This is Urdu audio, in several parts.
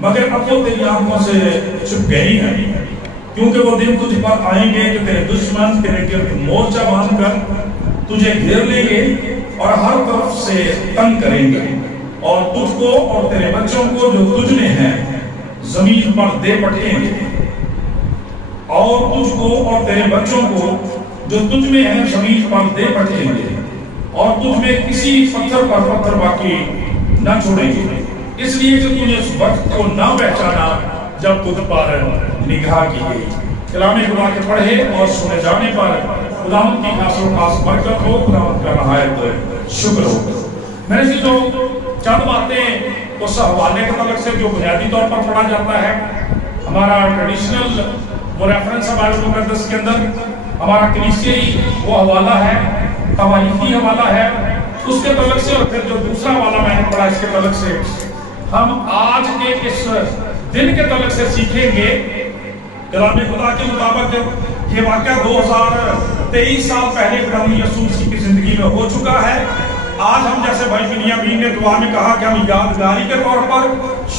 مگر اب تو تیری آنکھوں سے چھپ گئی ہیں، کیونکہ وہ دن تجھ پر آئیں گے کہ تیرے دشمن تیرے گرد مورچہ باندھ کر تجھے گھیر لیں گے اور ہر طرف سے تنگ کریں گے، اور تجھ کو اور تیرے بچوں کو جو تجھ میں ہیں زمین پر دے پٹیں گے، اور تجھ کو اور تیرے بچوں کو جو تجھ میں ہیں زمین پر دے پٹیں گے، اور تجھ میں کسی پتھر پر پتھر باقی نہ چھوڑیں گے، اس لیے کہ تجھے اس وقت کو نہ پہچانا جب تجھ پر نگاہ کی گئی۔ کلام خدا کے پڑھے اور سنے جانے پر خداوند کی خاص و خاص برکت ہو، خداوند کا نہایت شکر ہو۔ میں نے جو چند باتیں اس حوالے کے تعلق سے جو بنیادی طور پر پڑھا جاتا ہے، ہمارا ٹریڈیشنل وہ ریفرنس ہے بائبل مقدس کے اندر، ہمارا کنیسیائی وہ حوالہ ہے، تواریخی حوالہ ہے، اس کے تعلق سے، اور پھر جو دوسرا حوالہ میں نے پڑھا اس کے تعلق سے ہم آج کے اس دن کے تعلق سے سیکھیں گے۔ کلام خدا کے مطابق یہ واقعہ 2023 سال پہلے خداوند یسوع مسیح کی زندگی میں ہو چکا ہے۔ آج ہم جیسے بھائی بنیامین نے دعا میں کہا کہ ہم یادگاری کے طور پر،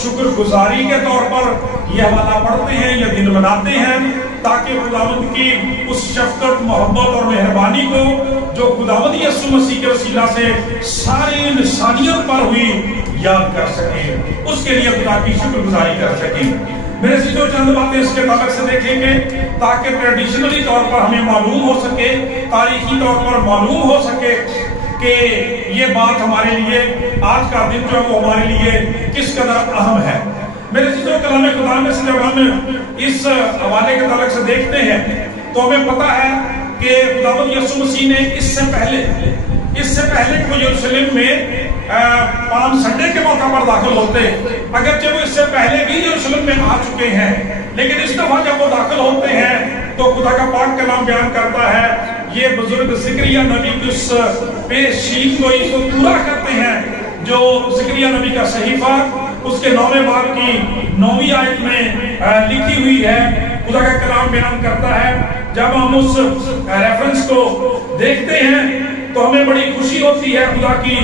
شکر گزاری کے طور پر یہ حوالہ پڑھتے ہیں یا دن مناتے ہیں، تاکہ خداوند کی اس شفقت، محبت اور مہربانی کو جو خداوند یسوع مسیح کے وسیلہ سے ساری انسانیت پر ہوئی یاد کر سکیں، اس کے لیے خدا کی شکر گزاری کر سکیں۔ میرے سے جو چند باتیں اس کے تعلق سے دیکھیں گے تاکہ ٹریڈیشنلی طور پر ہمیں معلوم ہو سکے، تاریخی طور پر معلوم ہو سکے کہ یہ بات ہمارے لیے آج کا دن جو ہے وہ ہمارے لیے کس قدر اہم ہے۔ میرے سے جو کلام خدا میں سے جب ہم اس حوالے کے تعلق سے دیکھتے ہیں تو ہمیں پتا ہے کہ خداوند یسوع مسیح نے اس سے پہلے وہ یروشلم میں پالم سنڈے کے موقع پر داخل ہوتے، اگرچہ وہ اس سے پہلے بھی یروشلم میں آ چکے ہیں، لیکن اس دفعہ جب وہ داخل ہوتے ہیں تو خدا کا پاک کلام بیان کرتا ہے، یہ بزرگ زکریا نبی کی اس پیشین کو پورا کرتے ہیں جو زکریا نبی کا صحیفہ اس کے 9ویں باب کی 9ویں آیت میں لکھی ہوئی ہے۔ خدا کا کلام بیان کرتا ہے، جب ہم اس ریفرنس کو دیکھتے ہیں تو ہمیں بڑی خوشی ہوتی ہے، خدا کی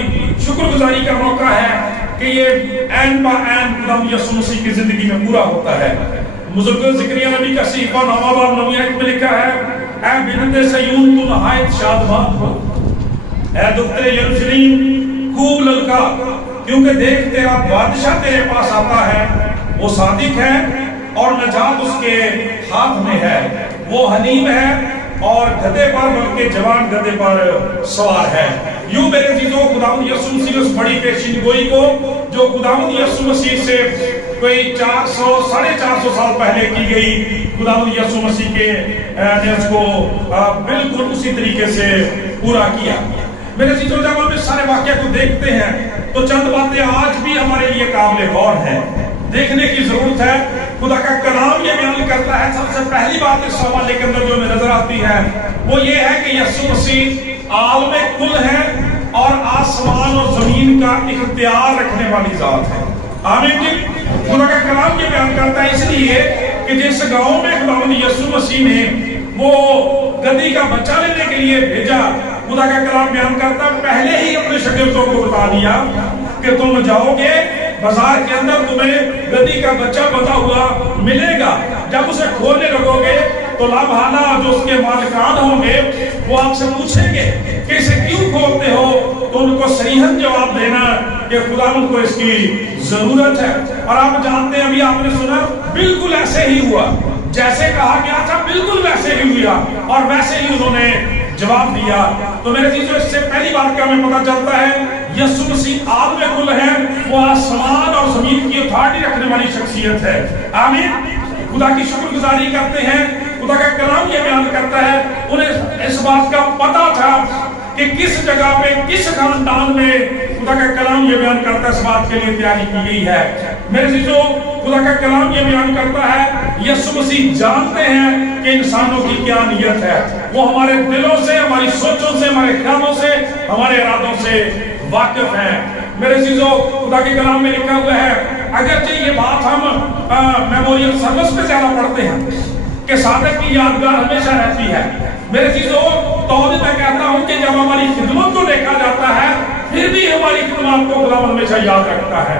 شکر گزاری کا موقع ہے کہ یہ عین با عین خداوند یسوع مسیح کی زندگی میں پورا ہوتا ہے۔ بزرگ زکریا نبی کا صحیفہ 9واں باب 9ویں آیت میں لکھا ہے، اے بنت صیون تو نہایت شادمان ہو، اے دختر یروشلم خوب للکا، کیونکہ دیکھ تیرا بادشاہ تیرے پاس آتا ہے، وہ صادق ہے اور نجات اس کے ہاتھ میں ہے، وہ حلیم ہے اور گدھے پر بلکہ جوان گدھے پر سوار ہے۔ یوں میرے عزیزوں خداوند یسوع مسیح اس بڑی پیشین گوئی کو جو خداوند یسوع مسیح سے کوئی 400-450 سال پہلے کی گئی، خداوند یسوع مسیح کے نے اس کو بالکل اسی طریقے سے پورا کیا۔ میرے عزیزوں جب ہم اس سارے واقعے کو دیکھتے ہیں تو چند باتیں آج بھی ہمارے لیے قابل غور ہیں، دیکھنے کی ضرورت ہے۔ خدا کا کلام یہ بیان کرتا ہے، سب سے پہلی بات اس حوالے کے اندر جو ہمیں نظر آتی ہے وہ یہ ہے کہ یسوع مسیح عالم کل ہے اور آسمان اور زمین کا اختیار رکھنے والی ذات ہے۔ آمین جی۔ خدا کا کلام یہ بیان کرتا ہے اس لیے کہ جس گاؤں میں خداوند یسوع مسیح نے وہ گدھی کا بچہ لینے کے لیے بھیجا، خدا کا کلام بیان کرتا ہے پہلے ہی اپنے شاگردوں کو بتا دیا کہ تم جاؤ گے بازار کے اندر، تمہیں گدھی کا بچہ بندھا ہوا ملے گا، جب اسے کھولنے لگو گے تو لامحالہ جو اس کے مالکان ہوں گے وہ آپ سے پوچھیں گے کہ اسے کیوں کھولتے ہو، تو ان کو صریحاً جواب دینا کہ خداوند کو اس کی ضرورت ہے۔ اور آپ جانتے ہیں، ابھی آپ نے سنا، بالکل ایسے ہی ہوا جیسے کہا گیا تھا، بالکل ویسے ہی ہوا اور ویسے ہی انہوں نے جواب دیا۔ تو میرے عزیزو اس سے پہلی بات کا ہمیں پتہ چلتا ہے یسوع مسیح عالم کل ہے، وہ آسمان اور زمین کی اتھارٹی رکھنے والی شخصیت ہے۔ آمین۔ خدا کی شکر گزاری کرتے ہیں۔ خدا کا کلام یہ بیان کرتا ہے انہیں اس بات کا پتہ تھا کہ کس جگہ پہ کس خاندان میں خدا کا کلام یہ بیان کرتا ہے اس بات کے لیے تیاری کی گئی ہے۔ میرے عزیزو خدا کا کلام یہ بیان کرتا ہے یسوع مسیح جانتے ہیں کہ انسانوں کی کیا نیت ہے، وہ ہمارے دلوں سے، ہماری سوچوں سے، ہمارے خیالوں سے، ہمارے ارادوں سے واقف ہیں۔ میرے عزیزو خدا کے کلام میں لکھا ہوا ہے، اگرچہ یہ بات ہم میموریل سروس پہ زیادہ پڑھتے ہیں کہ صادق کی یادگار ہمیشہ رہتی ہے، میرے چیزوں توبہ میں کہتا ہوں کہ جب ہماری خدمت کو دیکھا جاتا ہے پھر بھی ہماری خدمات کو خدا ہمیشہ یاد رکھتا ہے۔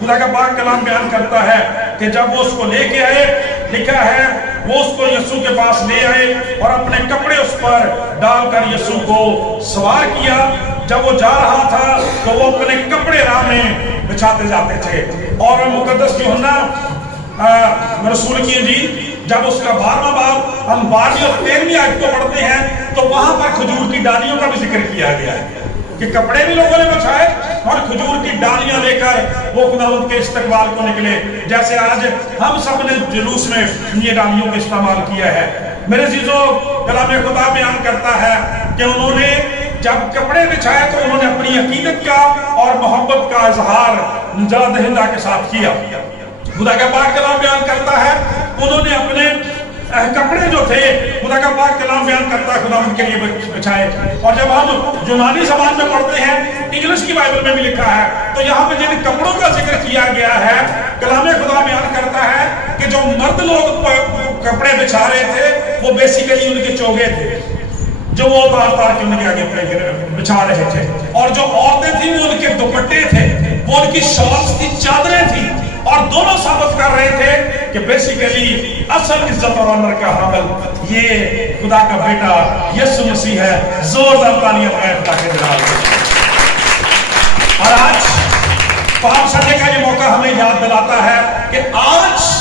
خدا کا پاک کلام بیان کرتا ہے کہ جب وہ اس کو لے کے آئے، لکھا ہے وہ اس کو یسوع کے پاس لے آئے اور اپنے کپڑے اس پر ڈال کر یسوع کو سوار کیا۔ جب وہ جا رہا تھا تو وہ اپنے کپڑے راہ میں بچھاتے جاتے تھے، اور مقدس یوحنا رسول کی انجیل جب اس کا 12واں باب ہم 12ویں اور 13ویں آیت کو پڑھتے ہیں تو وہاں پر کھجور کی ڈالیوں کا بھی ذکر کیا گیا ہے کہ کپڑے بھی لوگوں نے بچھائے اور کھجور کی ڈالیاں لے کر وہ خداوند کے استقبال کو نکلے، جیسے آج ہم سب نے جلوس میں یہ ڈالیوں کا استعمال کیا ہے۔ میرے عزیزو، کلام خدا بیان کرتا ہے کہ انہوں نے جب کپڑے بچھائے تو انہوں نے اپنی عقیدت کا اور محبت کا اظہار نجات دہندہ کے ساتھ کیا۔ خدا کا پاک کلام بیان کرتا ہے انہوں نے اپنے کپڑے جو تھے، خدا کا پاک کلام بیان کرتا ہے، خدا ان کے لیے بچھائے۔ اور جب ہم یونانی زبان میں پڑھتے ہیں، انگلش کی بائبل میں بھی لکھا ہے، تو یہاں پہ جن کپڑوں کا ذکر کیا گیا ہے، کلام خدا بیان کرتا ہے کہ جو مرد لوگ کپڑے بچھا رہے تھے وہ بیسیکلی ان کے چوگے تھے جو وہ تار تار کے ان کے آگے بچھا رہے تھے، اور جو عورتیں تھیں وہ ان کے دوپٹے تھے، وہ ان کی شالز تھی، چادریں تھیں، اور دونوں ثابت کر رہے تھے کہ بیسیکلی اصل عزت اور آنر کا حامل یہ خدا کا بیٹا یسوع مسیح ہے۔ زوردار تالیاں بغیر خدا کے جلال کے۔ اور آج پاک سنڈے کا یہ موقع ہمیں یاد دلاتا ہے کہ آج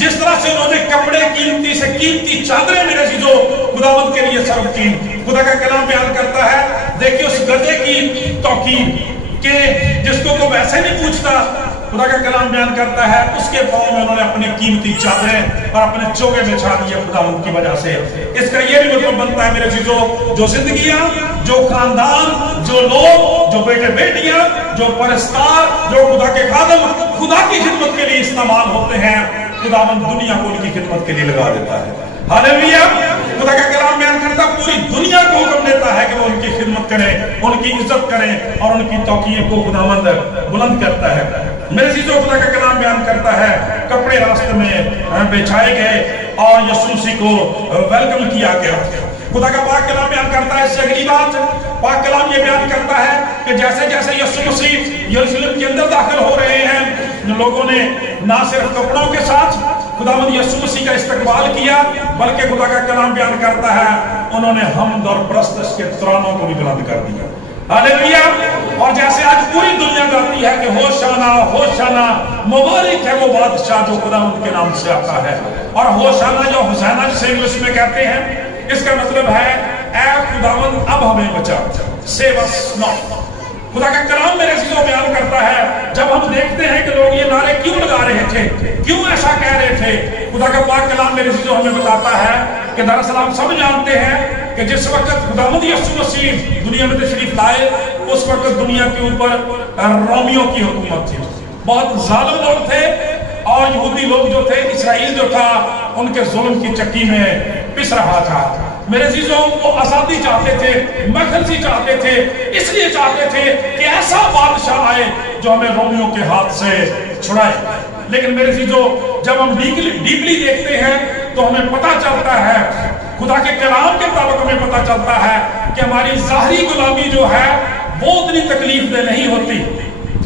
جس طرح سے انہوں نے کپڑے قیمتی سے قیمتی چادریں میرے عزیزو خداوند کے لیے صرف کی، خدا کا کلام بیان کرتا ہے، دیکھیے اس گدھے کی توقیر کہ جس کو کوئی ویسے نہیں پوچھتا، خدا کا کلام بیان کرتا ہے اس کے پاؤں میں انہوں نے اپنی قیمتی چادریں اور اپنے چوگے بچھا دیے خداوند کی وجہ سے۔ اس کا یہ بھی مطلب بنتا ہے میرے عزیزو، جو زندگیاں، جو خاندان، جو لوگ، جو بیٹے بیٹیاں، جو پرستار، جو خدا کے خادم خدا کی خدمت کے لیے استعمال ہوتے ہیں، خداوند دنیا کو ان کی خدمت کے لیے لگا دیتا ہے۔ ہاللیلویا! خدا کا کلام بیان کرتا ہے پوری دنیا کو حکم دیتا ہے کہ وہ ان کی خدمت کریں، ان کی عزت کریں، اور ان کی توقیر کو خداوند بلند کرتا ہے۔ میرے عزیزو، خدا کا کلام بیان کرتا ہے کپڑے راستے میں بچھائے گئے اور یسوع مسیح کو ویلکم کیا گیا۔ خدا کا پاک کلام بیان کرتا ہے، اس سے اگلی بات پاک کلام یہ بیان کرتا ہے کہ جیسے جیسے یسوع مسیح یروشلم کے اندر داخل ہو رہے ہیں، لوگوں نے نہ صرف کپڑوں کے ساتھ خداوند یسوع مسیح کا استقبال کیا، بلکہ خدا کا کلام بیان کرتا ہے انہوں نے حمد اور پرستش کے ترانوں کو بھی بلند کر دیا۔ ہاللیلویا! اور جیسے آج پوری دنیا گاتی ہے کہ ہوشانا ہوشانا، مبارک ہے وہ بادشاہ جو خداوند کے نام سے آتا ہے، اور ہوشانا جو ہوسینا جسے انگلش میں کہتے ہیں، اس کا مطلب ہے اے خداوند اب ہمیں بچا، سیو اس ناؤ۔ خدا کا کلام میرے عزیزوں بیان کرتا ہے، جب ہم دیکھتے ہیں کہ لوگ یہ نعرے کیوں لگا رہے تھے، کیوں ایسا کہہ رہے تھے، خدا کا پاک کلام میرے عزیزوں ہمیں بتاتا ہے کہ دراصل ہم سب جانتے ہیں کہ جس وقت خداوند یسوع مسیح دنیا میں تشریف لائے، اس وقت دنیا کے اوپر رومیوں کی حکومت تھی، بہت ظالم لوگ تھے، اور یہودی لوگ جو تھے، اسرائیل جو تھا، ان کے ظلم کی چکی میں پس رہا تھا۔ میرے عزیزوں، وہ آزادی چاہتے تھے، مخلصی چاہتے تھے، اس لیے چاہتے تھے کہ ایسا بادشاہ آئے جو ہمیں رومیوں کے ہاتھ سے چھڑائے۔ لیکن میرے عزیزوں، جب ہم ڈیپلی دیکھتے ہیں تو ہمیں پتہ چلتا ہے، خدا کے کلام کے مطابق ہمیں پتہ چلتا ہے کہ ہماری ظاہری غلامی جو ہے وہ اتنی تکلیف دہ نہیں ہوتی،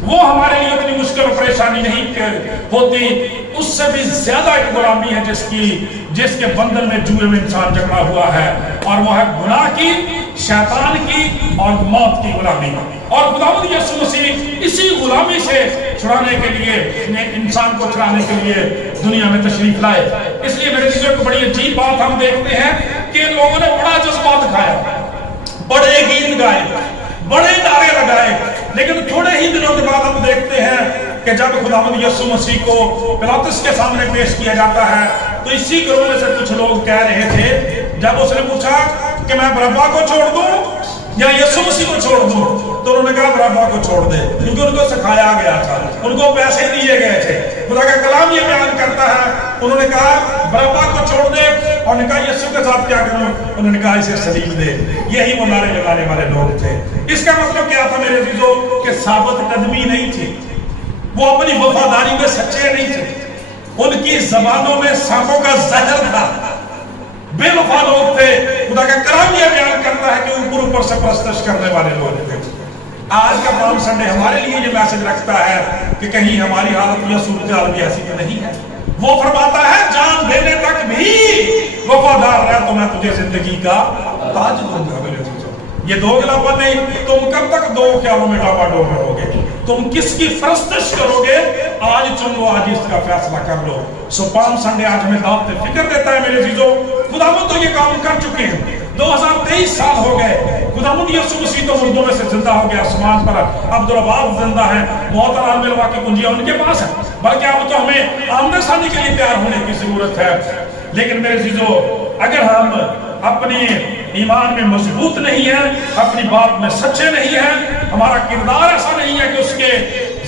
وہ ہمارے لیے اتنی مشکل اور پریشانی نہیں ہوتی، اس سے بھی زیادہ ایک غلامی ہے جس کے بندھن میں جوئے میں انسان جکڑا ہوا ہے، اور وہ ہے گناہ کی، شیطان کی اور موت کی غلامی۔ اور خداوند یسوع مسیح اسی غلامی سے چھڑانے کے لیے، انسان کو چھڑانے کے لیے دنیا میں تشریف لائے۔ اس لیے میرے عزیزوں کو بڑی عجیب بات ہم دیکھتے ہیں کہ لوگوں نے بڑا جذبہ دکھایا، بڑے گیت گائے، بڑے نعرے لگائے، لیکن تھوڑے ہی دنوں کے بعد ہم دیکھتے ہیں کہ جب خداوند یسوع مسیح کو پلاطس کے سامنے پیش کیا جاتا ہے تو اسی گروہ میں سے کچھ لوگ کہہ رہے تھے، جب اس نے پوچھا کہ میں برابا کو چھوڑ دوں یا یسوع مسیح کو چھوڑ دوں، تو انہوں نے کہا برابا کو چھوڑ دے، کیونکہ ان کو سکھایا گیا تھا، ان کو پیسے دیے گئے تھے۔ خدا کا کلام یہ بیان کرتا ہے، انہوں نے کہا برابا کو چھوڑ دے، اور نے کہا یسوع کے ساتھ کیا کروں، انہوں نے کہا اسے صلیب دے۔ یہی وہ نعرے لگانے والے لوگ تھے۔ اس کا مطلب کیا تھا میرے عزیزوں کہ ثابت قدمی نہیں تھی، وہ اپنی وفاداری میں سچے نہیں تھے، ان کی زبانوں میں سانپوں کا زہر تھا، بے وفا لوگ تھے۔ خدا کا کلام یہ بیان کرتا ہے کہ اوپر سے پرستش کرنے والے لوگ تھے۔ آج کا پالم سنڈے ہمارے لیے یہ میسج رکھتا ہے کہ کہیں ہماری حالت یا صورتحال بھی ایسی تو نہیں ہے. وہ فرماتا ہے جان دینے تک بھی وفادار رہ تو میں تجھے زندگی کا تاج دوں گا. میرے دوستو یہ دوگلا پن نہیں. تم کب تک دو خیالوں میں ڈابا ڈول رہو گے؟ تم کس کی پرستش کرو گے؟ آج چن لو، آج اس کا فیصلہ کر لو. سو پالم سنڈے آج ہمیں دعوت فکر دیتا ہے میرے عزیزو. خداوند تو یہ کام کر چکے ہیں. 2023 سال ہو گئے. خداوند یسوع مسیح تو مردوں میں سے زندہ ہو گیا. آسمان پر عبدالوہاب زندہ ہیں. موت اور عالم الوا کی کنجیاں ان کے پاس ہیں. بلکہ اب تو ہمیں آمنے سانی کے لیے تیار ہونے کی ضرورت ہے. لیکن میرے عزیزو اگر ہم اپنی ایمان میں مضبوط نہیں ہیں، اپنی بات میں سچے نہیں ہیں، ہمارا کردار ایسا نہیں ہے کہ اس کے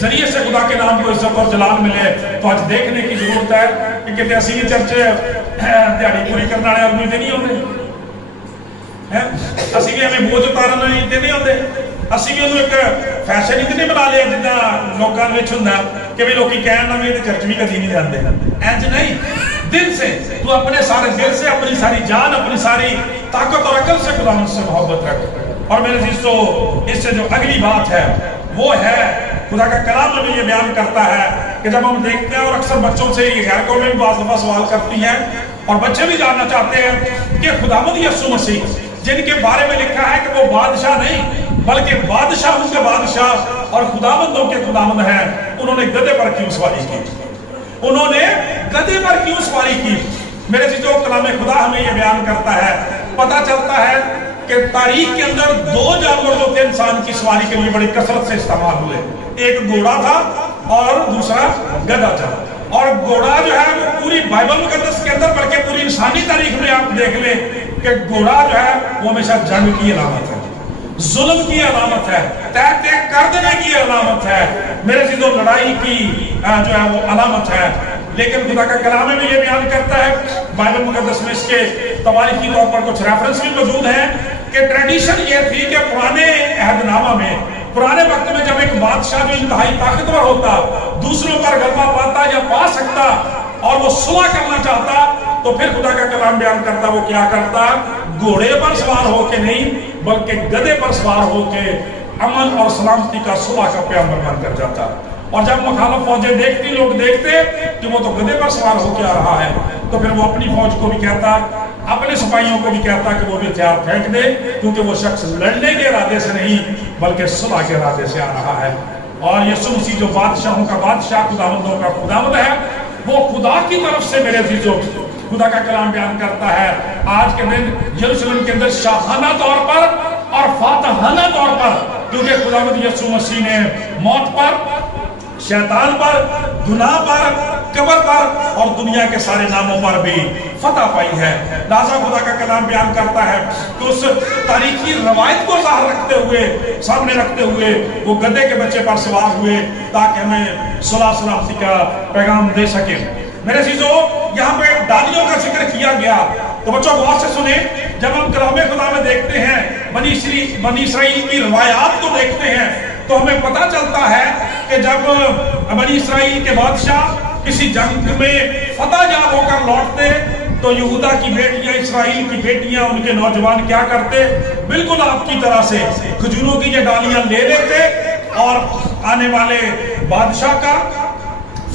ذریعے سے خدا کے نام کو عزت اور جلال ملے، تو آج دیکھنے کی ضرورت ہے کہ کہتے اسی چرچے دیہڑی پوری کرنے والے آدمی نہیں ہوتے، اسی بھی ہمیں بوجھ اتارنا نہیں ہوتے، اسی بھی انہوں ایک فیشن اتنے بنا لیا جتنا لوگوں میں ہوندا کہ بھی لوگ کہنا بھی چرچ بھی کدی نہیں جاندے. انج نہیں، دل سے تو اپنے سارے دل سے، اپنی ساری جان، اپنی ساری طاقت اور عقل سے خدا سے محبت رکھ. اور میرے عزیزو اس سے جو اگلی بات ہے وہ ہے خدا کا کلام ہمیں یہ بیان کرتا ہے کہ جب ہم دیکھتے ہیں، اور اکثر بچوں سے یہ غیر قومیں بھی بعض دفعہ سوال کرتی ہیں اور بچے بھی جاننا چاہتے ہیں کہ خداوند یسوع مسیح جن کے بارے میں لکھا ہے کہ وہ بادشاہ نہیں بلکہ بادشاہوں کے بادشاہ اور خداوندوں کے خداوند ہیں، انہوں نے گدھے پر کیوں سواری کی؟ انہوں نے گدھے پر کیوں سواری کی؟ میرے عزیزو کلام خدا ہمیں یہ بیان کرتا ہے. پتہ چلتا ہے کہ تاریخ کے اندر دو جانور جو تھے انسان کی سواری کے لیے بڑی کثرت سے استعمال ہوئے. ایک گھوڑا تھا اور دوسرا گدھا تھا. اور گھوڑا جو ہے وہ پوری بائبل مقدس کے اندر بلکہ پوری انسانی تاریخ میں آپ دیکھ لیں کہ گھوڑا جو ہے وہ ہمیشہ جنگ کی علامت ہے، ظلم کی علامت ہے، تیگ کر دینے کی علامت ہے، میرے عزیزو لڑائی کی جو ہے وہ علامت ہے. لیکن خدا کا کلام میں یہ بیان کرتا ہے، بائبل مقدس میں اس کے تواریخی طور پر کچھ ریفرنس بھی موجود ہیں کہ ٹریڈیشن یہ تھی کہ پرانے عہد نامہ میں، پرانے وقت میں جب ایک بادشاہ جو انتہائی طاقتور ہوتا، دوسروں پر غلبہ پاتا یا پا سکتا اور وہ صلح کرنا چاہتا، تو پھر خدا کا کلام بیان کرتا وہ کیا کرتا؟ گھوڑے پر سوار ہو کے نہیں بلکہ گدھے پر سوار ہو کے امن اور سلامتی کا صلح کا پیغام بن کر جاتا. اور جب مخالف فوجیں دیکھتی، لوگ دیکھتے کہ وہ تو گدھے پر سوار ہو کے آ رہا ہے، تو پھر وہ اپنی فوج کو بھی کہتا، اپنے سپاہیوں کو بھی کہتا کہ وہ بھی ہتھیار پھینک دے، کیونکہ وہ شخص لڑنے کے ارادے سے نہیں بلکہ صلح کے ارادے سے آ رہا ہے. اور یسوع مسیح جو بادشاہوں کا بادشاہ، خداوندوں کا خداوند ہے، وہ خدا کی طرف سے میرے عزیزو خدا کا کلام بیان کرتا ہے آج کے دن یروشلم کے اندر شاہانہ طور پر اور فاتحانہ طور پر، کیونکہ خداوند یسوع مسیح نے موت پر، شیطان پر، گناہ پر، قبر پر اور دنیا کے سارے ناموں پر بھی فتح پائی ہے. لہذا خدا کا کلام بیان کرتا ہے کہ اس تاریخی روایت کو ظاہر رکھتے ہوئے، سامنے رکھتے ہوئے وہ گدھے کے بچے پر سوار ہوئے تاکہ ہمیں صلح سلامتی کا پیغام دے سکے. میرے عزیزو یہاں پہ ڈالیوں کا ذکر کیا گیا تو بچوں غور سے سنیں. جب ہم کلام خدا میں دیکھتے ہیں، بنی اسرائیل کی روایات کو دیکھتے ہیں، تو ہمیں پتہ چلتا ہے کہ جب بنی اسرائیل کے بادشاہ کسی جنگ میں فتح یاب ہو کر لوٹتے تو یہودا کی بیٹیاں، اسرائیل کی بیٹیاں، ان کے نوجوان کیا کرتے؟ بالکل آپ کی طرح سے کھجوروں کی یہ ڈالیاں لے لیتے اور آنے والے بادشاہ کا،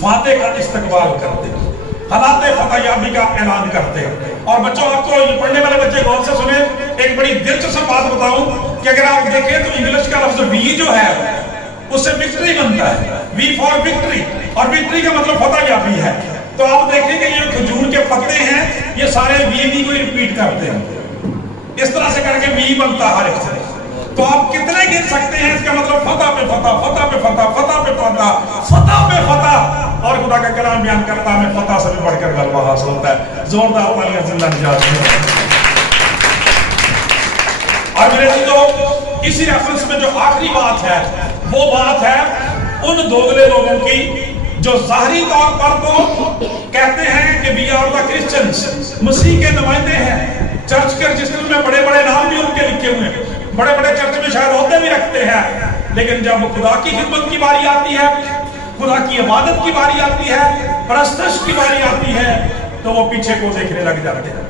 فاتح کا استقبال کرتے، حالات فتح یابی کا اعلان کرتے. اور بچوں آپ کو یہ پڑھنے والے بچے غور سے سنیں، ایک بڑی دلچسپ بات بتاؤں کہ اگر آپ دیکھیں تو انگلش کا لفظ وی جو ہے اس سے وکٹری بنتا ہے، وی فار وکٹری، اور وکٹری کا مطلب فتح یابی ہے. تو آپ دیکھیں کہ یہ کھجور کے پتے ہیں، یہ سارے وی کو ریپیٹ کرتے ہیں، اس طرح سے کر کے وی بنتا ہر ایک سے. تو آپ کتنے گن سکتے ہیں؟ اس کا مطلب فتح پہ فتح، فتح پہ فتح، فتح پہ فتح، فتح پہ فتح. اور خدا کا کلام بیان کرتا ہے فتح سے بھی بڑھ کر غلبہ حاصل ہوتا ہے. زوردار تالیاں زندہ نجات میں. اور میرے عزیزو اسی ریفرنس میں جو آخری بات ہے وہ بات ہے ان دوگلے لوگوں کی جو ظاہری طور پر تو کہتے ہیں کہ وی آر دا کرسچنز، مسیح کے نمائندے ہیں، چرچ کے رجسٹر میں بڑے بڑے نام بھی ان کے لکھے ہوئے ہیں، بڑے بڑے چرچ میں شاید عہدے بھی رکھتے ہیں، لیکن جب خدا کی خدمت کی باری آتی ہے، خدا کی عبادت کی باری آتی ہے، پرستش کی باری آتی ہے، تو وہ پیچھے کو دیکھنے لگ جاتے ہیں.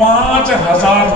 5000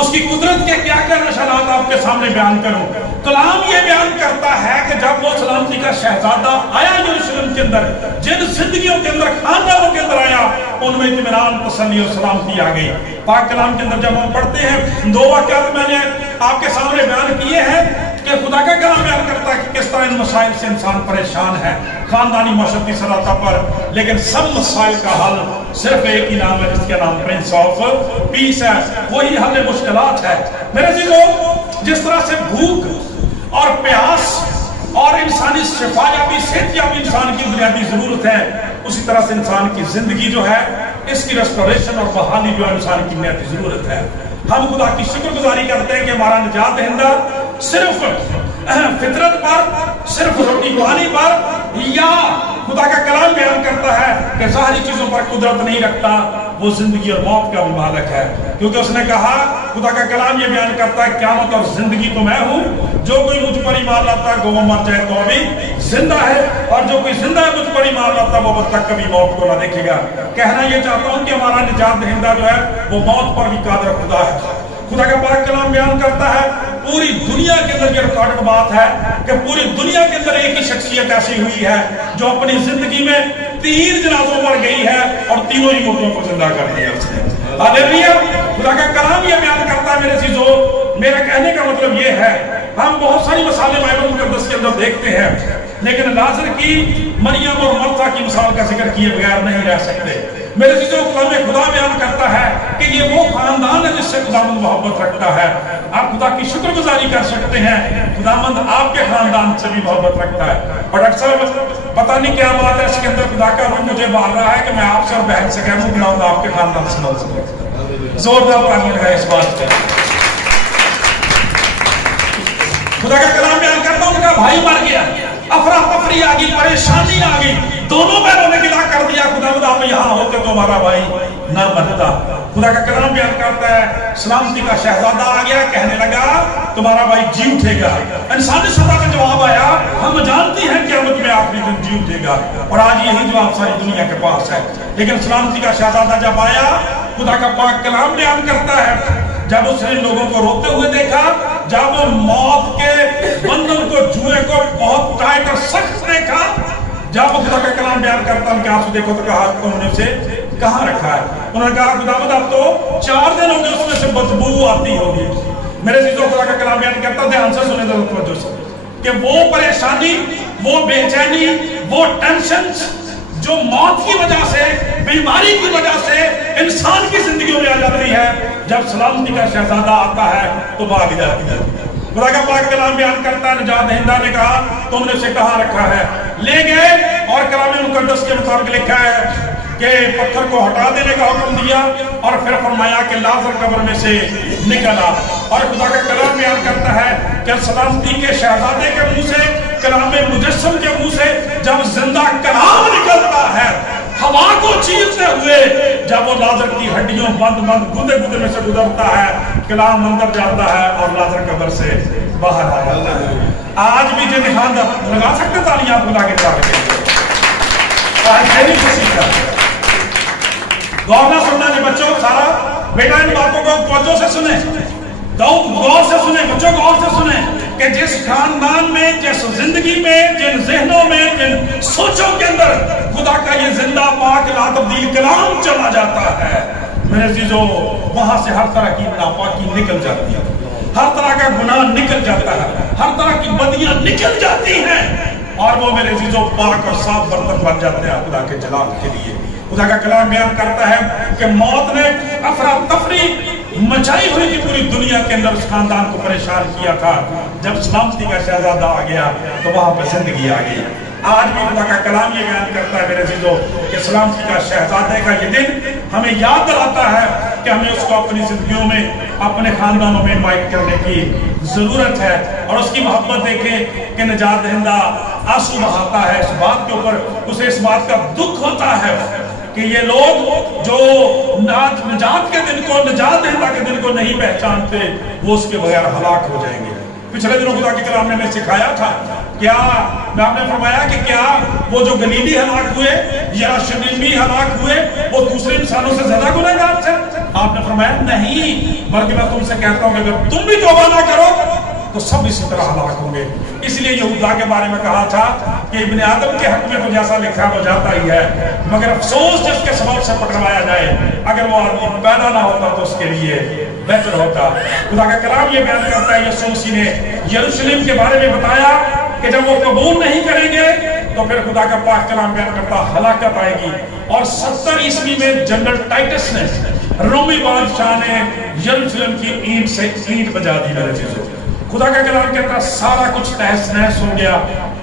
اس کی قدرت کے کیا کیا نشانات آپ کے سامنے بیان کروں. کلام یہ بیان کرتا ہے کہ جب وہ سلامتی کا شہزادہ آیا یروشلم کے اندر، جن زندگیوں کے اندر، خاندانوں کے اندر آیا، ان میں اطمینان، تسلی اور سلامتی آ گئی. پاک کلام کے اندر جب ہم پڑھتے ہیں، 2 واقعات میں نے آپ کے سامنے بیان کیے ہیں کہ خدا کا کلام بیان کرتا ہے کہ کس طرح ان مسائل سے انسان پریشان ہے خاندانی معاشرتی سطح پر، لیکن سب مسائل کا حل صرف ایک ہی نام ہے، جس کا نام پرنس آف پیس ہے. وہی حل مشکلات ہے. میرے عزیزو، جس طرح سے بھوک اور پیاس اور انسانی شفا یابی، صحت یابی انسان کی بنیادی ضرورت ہے، اسی طرح سے انسان کی زندگی جو ہے، اس کی ریسٹوریشن اور بحالی جو ہے انسان کی بنیادی ضرورت ہے. ہم خدا کی شکر گزاری کرتے ہیں کہ ہمارا نجات دہندہ صرف فطرت پر، صرف روٹی پانی پر، یا خدا کا کلام بیان کرتا ہے کہ ظاہری چیزوں پر قدرت نہیں رکھتا، وہ زندگی اور موت کا بھی مالک ہے. کیونکہ اس نے کہا، خدا کا کلام یہ بیان کرتا ہے قیامت اور زندگی تو میں ہوں، جو کوئی مجھ پر ایمان لاتا ہے وہ مر جائے تو ابھی زندہ ہے، اور جو کوئی زندہ ہے مجھ پر ایمان لاتا ہے وہ اب تک کبھی موت کو نہ دیکھے گا. کہنا یہ چاہتا ہوں کہ ہمارا نجات دہندہ جو ہے وہ موت پر بھی قادر خدا ہے. خدا کا پاک کلام بیان کرتا ہے، پوری دنیا کے اندر یہ ریکارڈڈ بات ہے کہ پوری دنیا کے اندر ایک ہی شخصیت ایسی ہوئی ہے جو اپنی زندگی میں 3 جنازوں پر گئی ہے اور تینوں ہی مردوں کو زندہ کر دیا اس نے. ہاللیلویا. خدا کا کلام یہ بیان کرتا ہے. میرے عزیزو، میرا کہنے کا مطلب یہ ہے، ہم بہت ساری مثالیں بائبل مقدس کے اندر دیکھتے ہیں، لیکن لازر کی، مریم اور مرتا کی مثال کا ذکر کیے بغیر نہیں رہ سکتے. میرے عزیزو، کلام خدا بیان کرتا ہے کہ یہ وہ خاندان ہے جس سے خداوند محبت رکھتا ہے. آپ خدا کی شکر گزاری کر سکتے ہیں، خداوند آپ کے خاندان سے بھی محبت رکھتا ہے. اور اکثر پتہ نہیں کیا بات ہے، اس کے اندر خدا کا روح مجھے بال رہا ہے کہ میں آپ سے اور بہن سے کہوں کہ خداوند آپ کے خاندان سے محبت رکھتا ہے. زوردار تعمیر ہے اس بات کا. خدا کا کلام بیان کرتا ہوں، ان کا بھائی مر گیا، افراتفری آ گئی، پریشانی آ گئی، دونوں بہنوں نے گلا کر دیا، خداوند آپ یہاں ہوتے تو ہمارا بھائی نہ مرتا. خدا کا کلام بیان کرتا ہے، سلامتی کا شہزادہ آ گیا، کہنے لگا تمہارا بھائی جی اٹھے گا. انسانی سطح کا جواب آیا، ہم جانتے ہیں قیامت میں آخری دن جی اٹھے گا، اور آج یہی جواب ساری دنیا کے پاس ہے. لیکن سلامتی کا شہزادہ جب آیا، خدا کا پاک کلام بیان کرتا ہے، جب اس نے لوگوں کو روتے ہوئے دیکھا، جب وہ موت کے بندھن کو، جوئے کو بہت ٹائٹ اور سخت دیکھا، جب وہ خدا کا کلام بیان کرتا ہے، کہ آپ سے دیکھو تو کہا تم نے اسے کہاں رکھا ہے؟ انہوں نے کہا خداوند اب تو 4 دن ہو گئے، اس میں سے بدبو آتی ہوگی. میرے عزیزو، خدا کا کلام بیان کرتا، دھیان سے سنیں ضرورت توجہ سے، کہ وہ پریشانی، وہ بے چینی، وہ ٹینشن جو موت کی وجہ سے، بیماری کی وجہ سے انسان کی زندگیوں میں آ جاتی ہے، جب سلامتی کا شہزادہ آتا ہے تو بھاگ جاتی ہے. خدا کا پاک کلام بیان کرتا ہے، نجات دہندہ نے کہا تم نے اسے کہاں رکھا ہے؟ لے گئے، اور کلام مقدس کے مطابق لکھا ہے کہ پتھر کو ہٹا دینے کا حکم دیا، اور پھر فرمایا کہ لازر قبر میں سے نکلا. اور خدا کا کلام بیان کرتا ہے کہ سلامتی کے شہزادے کے منہ سے، کلام مجسم کے منہ سے جب زندہ کلام نکلتا ہے، ہوا کو چیرتے ہوئے، جب وہ لازر کی ہڈیوں بند گودے گودے میں سے گزرتا ہے، کلام اندر جاتا ہے اور لازر قبر سے باہر آ جاتا ہے. آج بھی جو نشان لگا سکتے تالیاں خدا کے تعلق کے غور نہ سننا جی بچوں، سارا بیٹا ان باتوں کو توجہ سے سنیں، غور سے سنیں بچوں، غور سے سنیں کہ جس خاندان میں، جس زندگی میں، جن ذہنوں میں، جن سوچوں کے اندر خدا کا یہ زندہ پاک لا تبدیل کلام چلا جاتا ہے، میرے عزیزو، وہاں سے ہر طرح کی ناپاکی نکل جاتی ہے، ہر طرح کا گناہ نکل جاتا ہے، ہر طرح کی بدیاں نکل جاتی ہیں، اور وہ میرے عزیزو پاک اور صاف برتن بن جاتے ہیں خدا کے جلال کے لیے. خدا کا کلام بیان کرتا ہے کہ موت نے افراتفری مچائی ہوئی تھی پوری دنیا کے اندر، اس خاندان کو پریشان کیا تھا. جب سلامتی کا شہزادہ آ گیا تو وہاں پہ زندگی آ گئی. آج بھی خدا کا کلام یہ بیان کرتا ہے میرے عزیزو کہ سلامتی کا شہزادے کا یہ دن ہمیں یاد دلاتا ہے کہ ہمیں اس کو اپنی زندگیوں میں، اپنے خاندانوں میں انوائٹ کرنے کی ضرورت ہے. اور اس کی محبت دیکھیں کہ نجات دہندہ آنسو بہاتا ہے اس بات کے اوپر، اسے اس بات کا دکھ ہوتا ہے کہ یہ لوگ جو نجات کے دن کو، نجات دہندہ کے دن کو نہیں پہچانتے، وہ اس کے بغیر ہلاک ہو جائیں گے. پچھلے دنوں خدا کے کلام نے ہمیں سکھایا تھا، کیا میں آپ نے فرمایا کہ کیا وہ جو گلیلی ہلاک ہوئے یا شلیمی ہلاک ہوئے وہ دوسرے انسانوں سے زیادہ گنہگار تھے؟ آپ نے فرمایا نہیں، بلکہ میں تم سے کہتا ہوں کہ اگر تم بھی توبہ نہ کرو تو سب اسی طرح ہلاک ہوں گے۔ اس لیے یہودا کے بارے میں کہا تھا کہ ابن آدم کے حق میں تو جیسا لکھا ہو جاتا ہی ہے، مگر افسوس جس کے سبب سے پکڑوایا جائے، اگر وہ آدمی پیدا نہ ہوتا تو اس کے لیے بہتر ہوتا۔ خدا کا کلام یہ بیان کرتا ہے، یسوع مسیح نے یروشلم کے بارے میں بتایا کہ جب وہ قبول نہیں کریں گے تو پھر خدا کا پاک کلام بیان کرتا ہلاکت آئے گی۔ اور 70 عیسوی میں جنرل ٹائٹس نے، رومی بادشاہ نے یروشلم کی اینٹ سے اینٹ بجا دی میرے چیزوں۔ خدا کا کلام کہتا ہے سارا کچھ تہس نہس ہو گیا،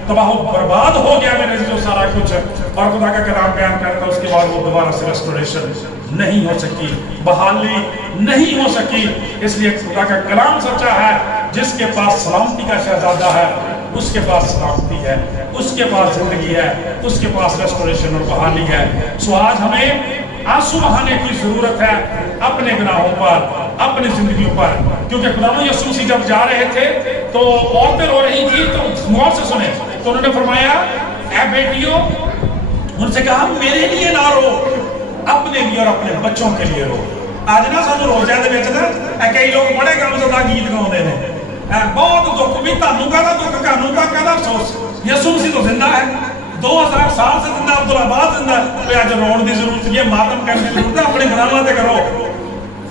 تباہ و برباد ہو گیا میرے عزیزو سارا کچھ، اور خدا کا کلام بیان کرتا ہے اس کے بعد وہ دوبارہ سے ریسٹوریشن نہیں ہو سکی، بحالی نہیں ہو سکی۔ اس لیے خدا کا کلام سچا ہے، جس کے پاس سلامتی کا شہزادہ ہے اس کے پاس سلامتی ہے، اس کے پاس زندگی ہے، اس کے پاس ریسٹوریشن اور بحالی ہے۔ سو آج ہمیں آنسو بہانے کی ضرورت ہے اپنے گناہوں پر، اپنی زندگیوں پر، کیونکہ خداوند یسوع مسیح جب جا رہے تھے تو عورتیں رو رہی تھی، تو غور سے سنیں تو انہوں نے فرمایا اے بیٹیوں، ان سے کہا میرے لیے نہ رو، اپنے لیے اور اپنے بچوں کے لیے رو۔ آج نہ سانو روزے دے وچ نا کئی لوگ بڑے غمزدہ گیت گاؤندے نے، بہت دکھ بھی تانوں کا دکھ کانوں کا افسوس، یسوع مسیح تو زندہ ہے، 2000 سال سے زندہ، عبدالآباد زندہ ہے۔ کوئی آج رون دی ضرورت نہیں ہے، ماتم کرنے کی ضرورت ہے، اپنے گناہاں تے کرو،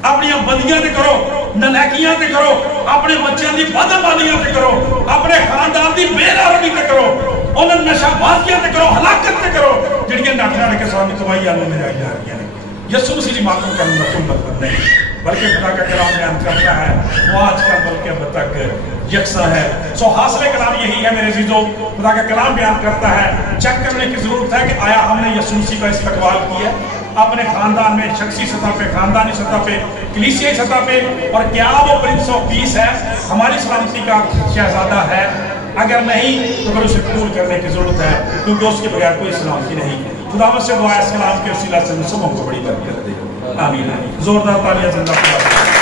اپنی بدیاں تے کرو، نالائکیاں تے کرو، اپنے بچیاں دی بدعمالیاں تے کرو، اپنے خاندان دی بے رحمی تے کرو، انہاں نشہ بازیاں تے کرو، ہلاکت تے کرو، جڑیاں ڈاکٹراں کے سامنے تباہی آنے میں جائی جا رہی ہیں۔ یسوع مسیح ماتم کرنے کا کوئی مطلب نہیں، بلکہ خدا کا کلام بیان کرتا ہے وہ آج کل بلکہ اب تک یکساں ہے۔ سو حاصل کلام یہی ہے میرے عزیزو، خدا کا کلام بیان کرتا ہے، چیک کرنے کی ضرورت ہے کہ آیا ہم نے یسوع مسیح کا استقبال کیا اپنے خاندان میں، شخصی سطح پہ، خاندانی سطح پہ، کلیسیائی سطح پہ، اور کیا وہ پرنس آف پیس ہے، ہماری سلامتی کا شہزادہ ہے؟ اگر نہیں تو پھر اسے قبول کرنے کی ضرورت ہے، کیونکہ اس کے بغیر کوئی سلامتی نہیں۔ خداوند سے دعا ہے اس کلام کے وسیلہ سے ہم سبوں کو بڑی برکت دے، آمین۔ زوردار تالیاں زندہ باد۔